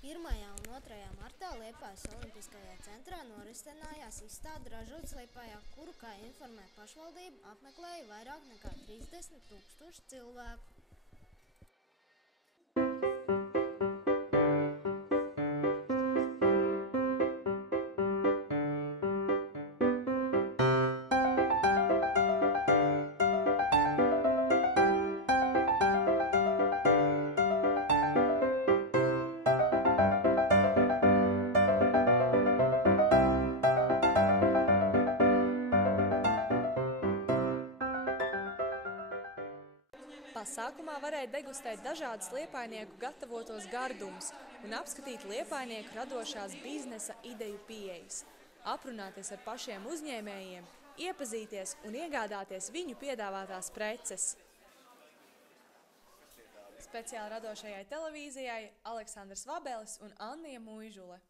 1. un 2. martā Liepājas Olimpiskajā centrā norisinājās izstāde Ražots Liepājā, kuru, kā informē pašvaldība, apmeklēja vairāk nekā 30 000 cilvēku. Pasākumā varēja degustēt dažādas liepājnieku gatavotos gardumus un apskatīt liepājnieku radošās biznesa ideju pieejas, aprunāties ar pašiem uzņēmējiem, iepazīties un iegādāties viņu piedāvātās preces. Speciāli radošajai televīzijai Aleksandrs Vabelis un Annija Muižule.